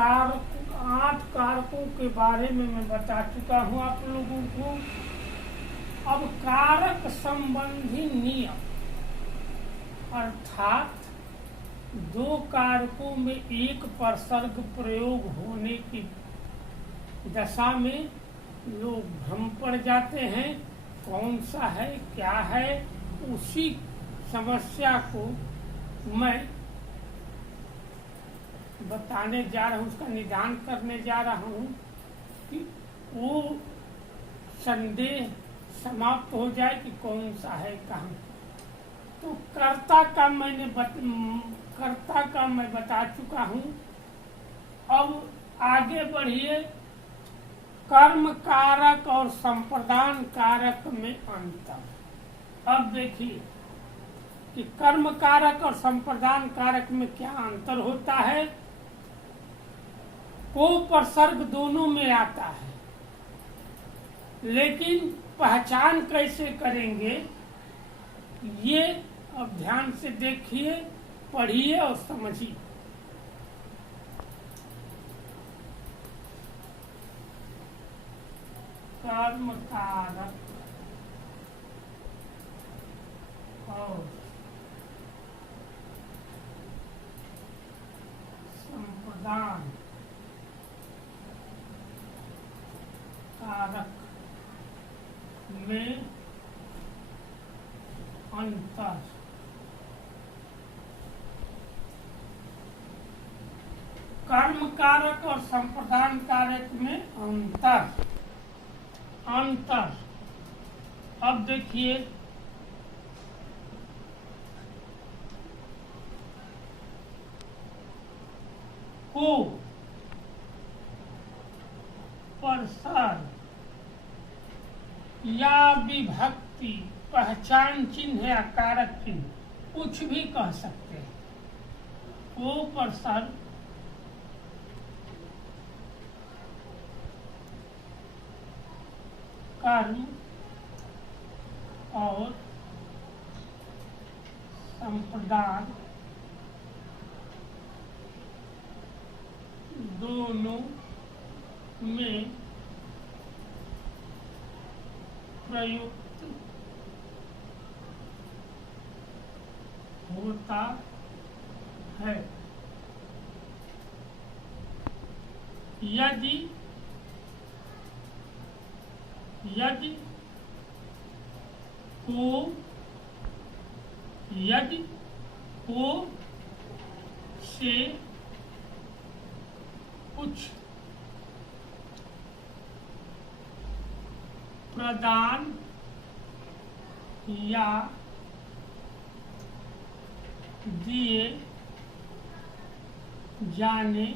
8 कारकों के बारे में मैं बता चुका हूँ आप लोगों को। अब कारक संबंधी नियम, अर्थात 2 कारकों में एक उपसर्ग प्रयोग होने की दशा में लोग भ्रम पड़ जाते हैं, कौन सा है क्या है। उसी समस्या को मैं बताने जा रहा हूँ, उसका निदान करने जा रहा हूँ कि वो संदेह समाप्त हो जाए कि कौन सा है कहाँ। तो कर्ता का मैं बता चुका हूँ। अब आगे बढ़िए, कर्म कारक और संप्रदान कारक में अंतर। अब देखिए कि कर्म कारक और संप्रदान कारक में क्या अंतर होता है। को उपसर्ग दोनों में आता है, लेकिन पहचान कैसे करेंगे ये अब ध्यान से देखिए, पढ़िए और समझिए। कर्म कारक और संप्रदान कारक में अंतर। कर्म कारक और संप्रदान कारक में अंतर। अब देखिए, को उपसर्ग या विभक्ति, पहचान चिन्ह या कारक चिन्ह, कुछ भी कह सकते हैं। को उपसर्ग कर्म और संप्रदान दोनों में प्रयुक्त होता है। यदि को से कुछ प्रदान या दिए जाने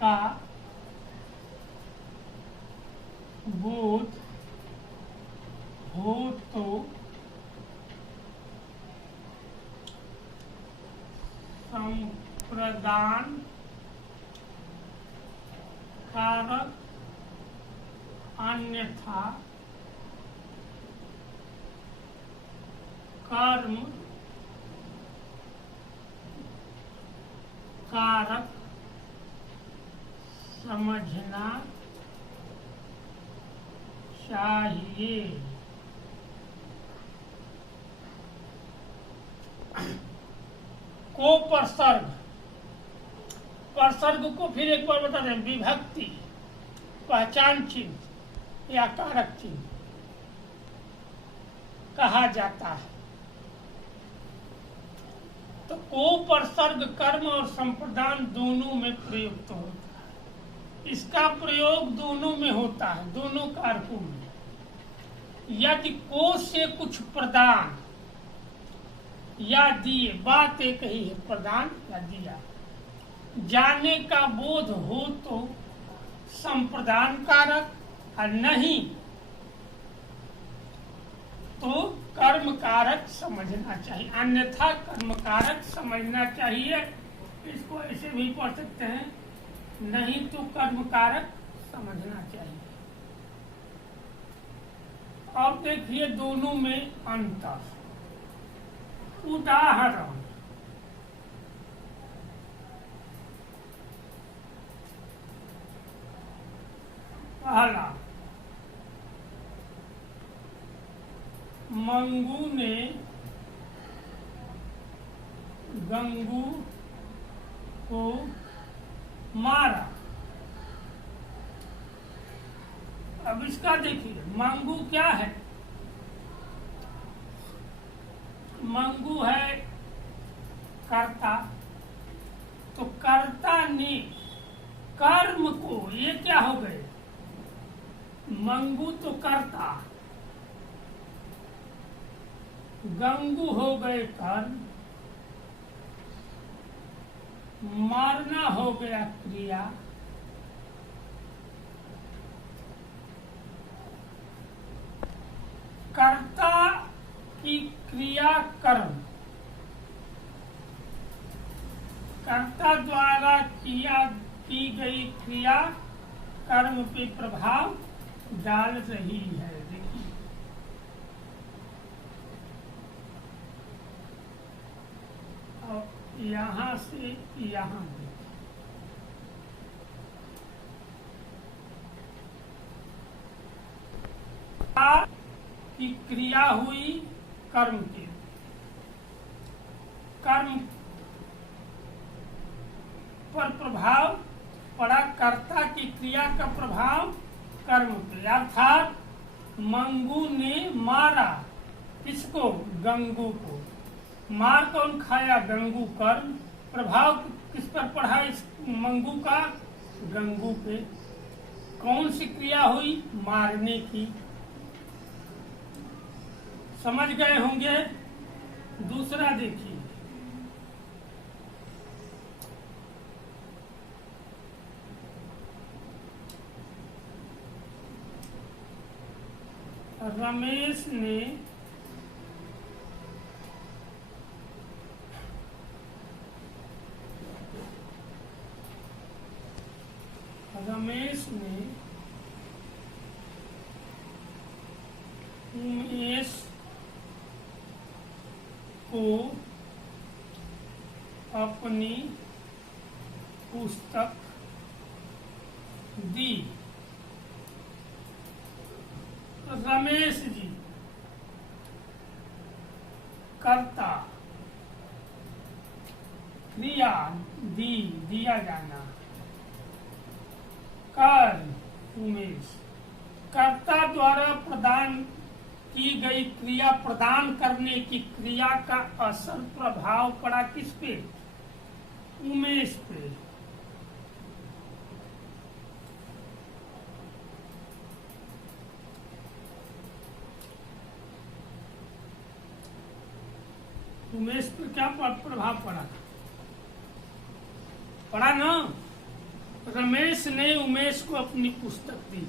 का बोध हो तो संप्रदान कारक, अन्यथा कर्म कारक समझना चाहिए। को प्रसर्ग को फिर एक बार बता दें, विभक्ति, पहचान चिन्ह या कारक चिन्ह कहा जाता है। तो को प्रसर्ग कर्म और संप्रदान दोनों में प्रयुक्त होता है। इसका प्रयोग दोनों में होता है, दोनों कारकों में। यदि को से कुछ प्रदान या दिए, बात एक ही है, प्रदान या दिया जाने का बोध हो तो संप्रदान कारक, और नहीं तो कर्म कारक समझना चाहिए, अन्यथा कर्म कारक समझना चाहिए। इसको ऐसे भी पढ़ सकते हैं, नहीं तो कर्म कारक समझना चाहिए। अब देखिए दोनों में अंतर। उदाहरण, पहला, मंगू ने गंगू को मारा। अब इसका देखिए, मंगू क्या है? मंगू है कर्ता। तो कर्ता ने कर्म को, ये क्या हो गए? मंगू तो कर्ता, गंगू हो गए कर्म, मारना हो गया क्रिया, कर्ता की क्रिया कर्म, कर्ता द्वारा की गई क्रिया कर्म पे प्रभाव डाल रही है। देखिए, और यहाँ से यहाँ की क्रिया हुई कर्म के, कर्म पर प्रभाव पड़ा, कर्ता की क्रिया का प्रभाव कर्म पे। अर्थात मंगू ने मारा किसको? गंगू को। मार कौन खाया? गंगू। कर्म, प्रभाव किस पर पड़ा इस मंगू का? गंगू पे। कौन सी क्रिया हुई? मारने की। समझ गए होंगे। दूसरा देखिए, रमेश ने उमेश को अपनी पुस्तक दी। रमेश जी कर्ता, क्रिया दी, दिया जाना, कर्म उमेश, कर्ता द्वारा प्रदान की गई क्रिया, प्रदान करने की क्रिया का असर प्रभाव पड़ा किस पे? उमेश पे। उमेश पर क्या प्रभाव पड़ा? पड़ा ना? रमेश ने उमेश को अपनी पुस्तक दी।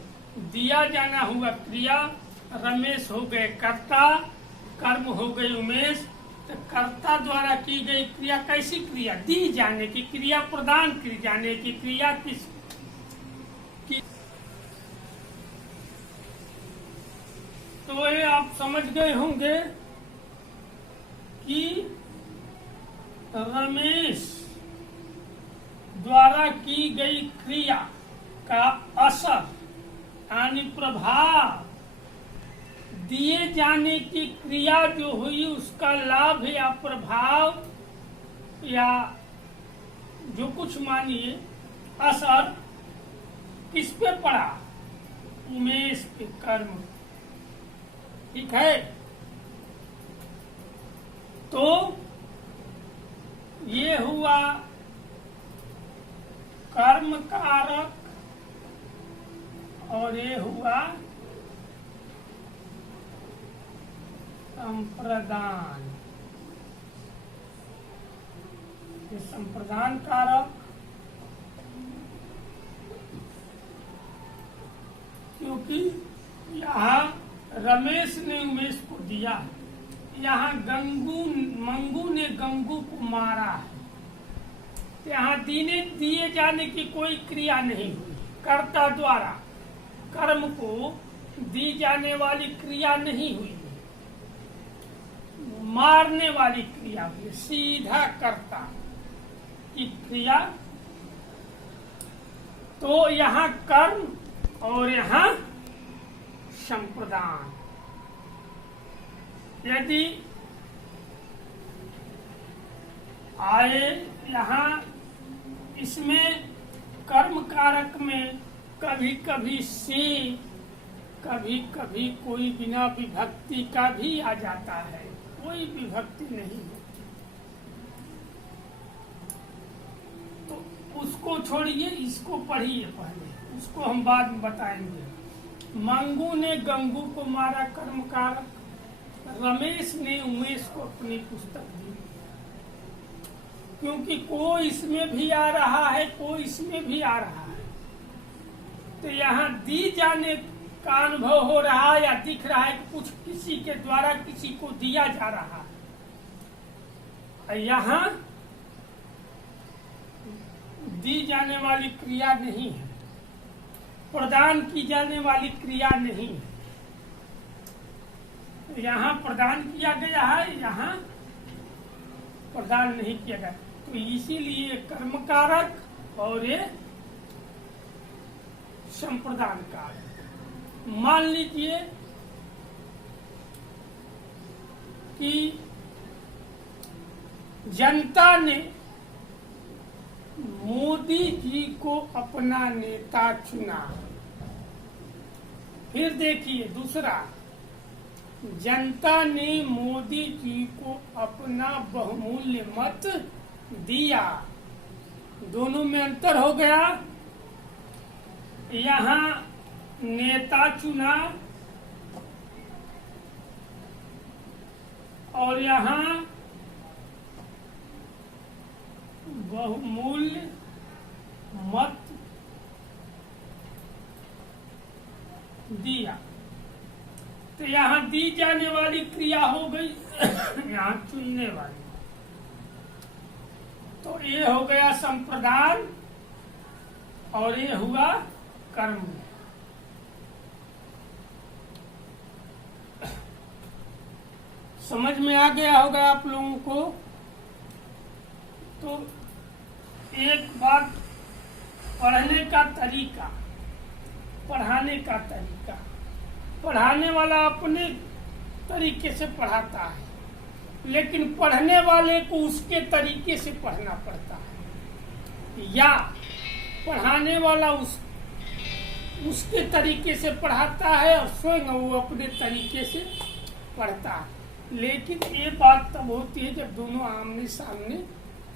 दिया जाना हुआ क्रिया, रमेश हो गए कर्ता, कर्म हो गई उमेश। तो कर्ता द्वारा की गई क्रिया कैसी क्रिया? दी जाने की क्रिया, प्रदान की जाने की क्रिया किस की? तो ये आप समझ गए होंगे कि रमेश द्वारा की गई क्रिया का असर यानी प्रभाव, दिए जाने की क्रिया जो हुई उसका लाभ या प्रभाव या जो कुछ मानिए असर किस पे पड़ा? उमेश पे, कर्म। ठीक है। तो ये हुआ कर्म कारक और ये हुआ संप्रदान। ये संप्रदान कारक, क्योंकि यहाँ रमेश ने उमेश को दिया, यहाँ मंगू ने गंगू को मारा है। यहाँ दिए जाने की कोई क्रिया नहीं हुई। कर्ता द्वारा कर्म को दी जाने वाली क्रिया नहीं हुई, मारने वाली क्रिया हुई। सीधा कर्ता की क्रिया। तो यहाँ कर्म और यहाँ संप्रदान। यदि आए यहाँ इसमें कर्म कारक में कभी कभी से, कभी कभी कोई बिना विभक्ति का भी आ जाता है, कोई विभक्ति नहीं है। तो उसको छोड़िए, इसको पढ़िए पहले, उसको हम बाद में बताएंगे। मंगू ने गंगू को मारा कर्म कारक, रमेश ने उमेश को अपनी पुस्तक दी। क्योंकि कोई इसमें भी आ रहा है, कोई इसमें भी आ रहा है, तो यहाँ दी जाने का अनुभव हो रहा है या दिख रहा है कि कुछ किसी के द्वारा किसी को दिया जा रहा है। यहाँ दी जाने वाली क्रिया नहीं है, प्रदान की जाने वाली क्रिया नहीं है। यहाँ प्रदान किया गया है, यहाँ प्रदान नहीं किया गया, तो इसीलिए कर्म कारक और ये संप्रदान कारक। मान लीजिए कि जनता ने मोदी जी को अपना नेता चुना। फिर देखिए दूसरा, जनता ने मोदी जी को अपना बहुमूल्य मत दिया। दोनों में अंतर हो गया। यहाँ नेता चुना और यहाँ बहुमूल्य मत दिया। तो यहाँ दी जाने वाली क्रिया हो गई, यहाँ चुनने वाली। तो ये हो गया संप्रदान और ये हुआ कर्म। समझ में आ गया होगा आप लोगों को। तो एक बात, पढ़ने का तरीका, पढ़ाने का तरीका, पढ़ाने वाला अपने तरीके से पढ़ाता है, लेकिन पढ़ने वाले को उसके तरीके से पढ़ना पड़ता है, या पढ़ाने वाला उसके तरीके से पढ़ाता है और स्वयं वो अपने तरीके से पढ़ता है। लेकिन ये बात तब होती है जब दोनों आमने सामने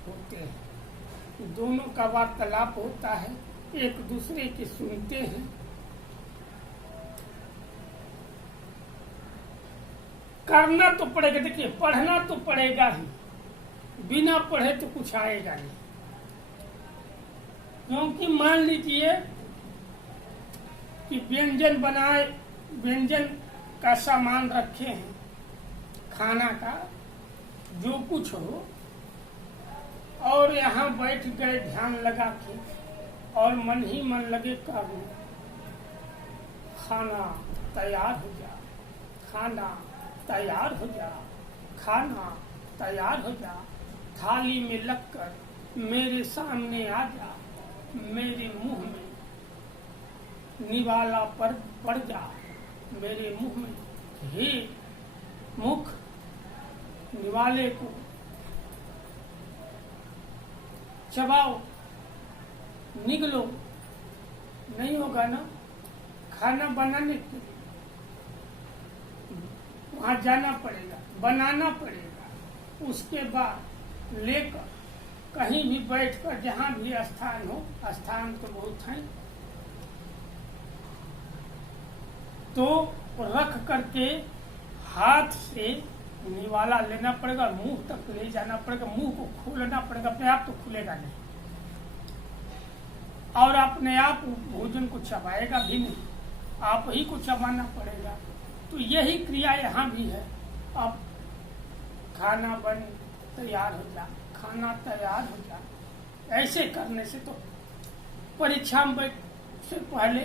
होते हैं, दोनों का वार्तालाप होता है, एक दूसरे की सुनते हैं। करना तो पड़ेगा, देखिए पढ़ना तो पड़ेगा ही, बिना पढ़े तो कुछ आएगा नहीं। क्योंकि मान लीजिए कि व्यंजन बनाए, व्यंजन का सामान रखे हैं, खाना का जो कुछ हो, और यहाँ बैठ गए ध्यान लगा के और मन ही मन लगे करने, खाना तैयार हो जा, खाना तैयार हो जा, खाना तैयार हो जा, थाली में लगकर मेरे सामने आ जा, मेरे मुंह में निवाला पर पड़ जा, मेरे मुंह में हे मुख निवाले को चबाओ, निगलो। नहीं होगा ना, खाना बनाने के लिए वहां जाना पड़ेगा, बनाना पड़ेगा, उसके बाद लेकर कहीं भी बैठकर जहां भी स्थान हो, स्थान तो बहुत है, तो रख करके हाथ से निवाला लेना पड़ेगा, मुंह तक ले जाना पड़ेगा, मुंह को खोलना पड़ेगा, अपने आप तो खुलेगा नहीं, और अपने आप भोजन को चबाएगा भी नहीं, आप ही को चबाना पड़ेगा। तो यही क्रिया यहाँ भी है। अब खाना बन तैयार हो जा, खाना तैयार हो जा, ऐसे करने से तो परीक्षा में से पहले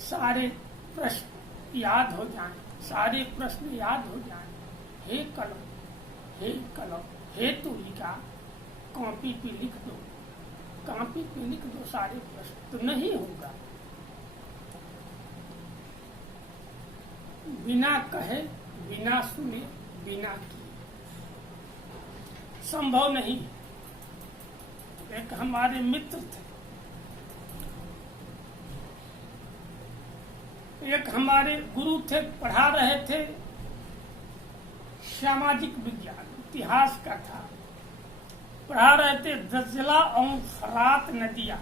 सारे प्रश्न याद हो जाएं, सारे प्रश्न याद हो जाएं। हे कलम, हे कलम, हे तुलिका, कॉपी पे लिख दो, कॉपी पे लिख दो सारे प्रश्न, तो नहीं होगा। बिना कहे, बिना सुने, बिना किए संभव नहीं। एक हमारे मित्र थे, एक हमारे गुरु थे, पढ़ा रहे थे सामाजिक विज्ञान, इतिहास का था, पढ़ा रहे थे दज्ला और फरात नदियां।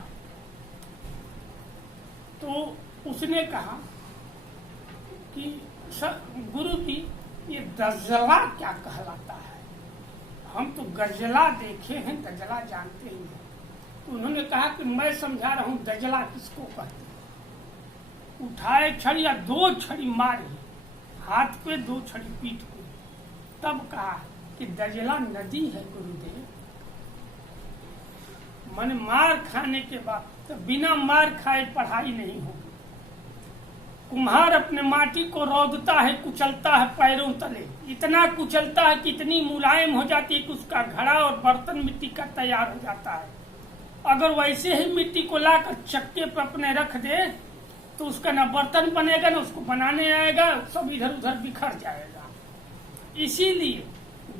तो उसने कहा कि गुरु जी ये दज्ला क्या कहलाता है, हम तो गजला देखे हैं, दजला जानते ही हैं। तो उन्होंने कहा कि मैं समझा रहा हूं दजला किसको कहते हैं। उठाए छड़ी या 2 छड़ी मारी, हाथ पे 2 छड़ी पीठ पे, तब कहा कि दजला नदी है गुरुदेव। मन मार खाने के बाद, तो बिना मार खाए पढ़ाई नहीं होगी। कुम्हार अपने माटी को रौदता है, कुचलता है पैरों तले, इतना कुचलता है कि इतनी मुलायम हो जाती है कि उसका घड़ा और बर्तन मिट्टी का तैयार हो जाता है। अगर वैसे ही मिट्टी को लाकर चक्के पर अपने रख दे तो उसका ना बर्तन बनेगा, ना उसको बनाने आएगा, सब इधर उधर बिखर जाएगा। इसीलिए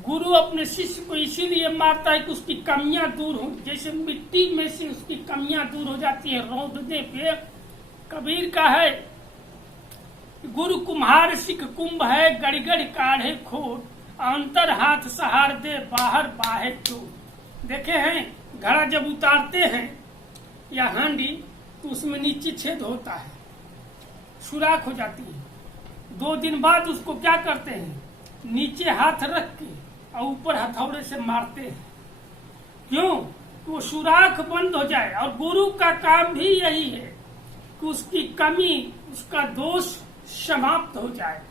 गुरु अपने शिष्य को इसीलिए मारता है कि उसकी कमियां दूर हो, जैसे मिट्टी में से उसकी कमियां दूर हो जाती है रौदने पे। कबीर का है, गुरु कुम्हार सिख कुंभ है, गड़ गड़ काढ़े खोट, अंतर हाथ सहार दे बाहर बाहे चोट। देखे हैं घड़ा जब उतारते हैं या हांडी तो उसमें नीचे छेद होता है, सुराख हो जाती है। 2 दिन बाद उसको क्या करते हैं, नीचे हाथ रख के और ऊपर हथौड़े से मारते हैं। क्यों? तो वो सुराख बंद हो जाए। और गुरु का काम भी यही है कि उसकी कमी, उसका दोष समाप्त हो जाए,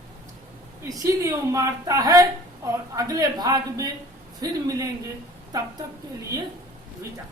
इसीलिए वो मारता है। और अगले भाग में फिर मिलेंगे, तब तक के लिए विदा।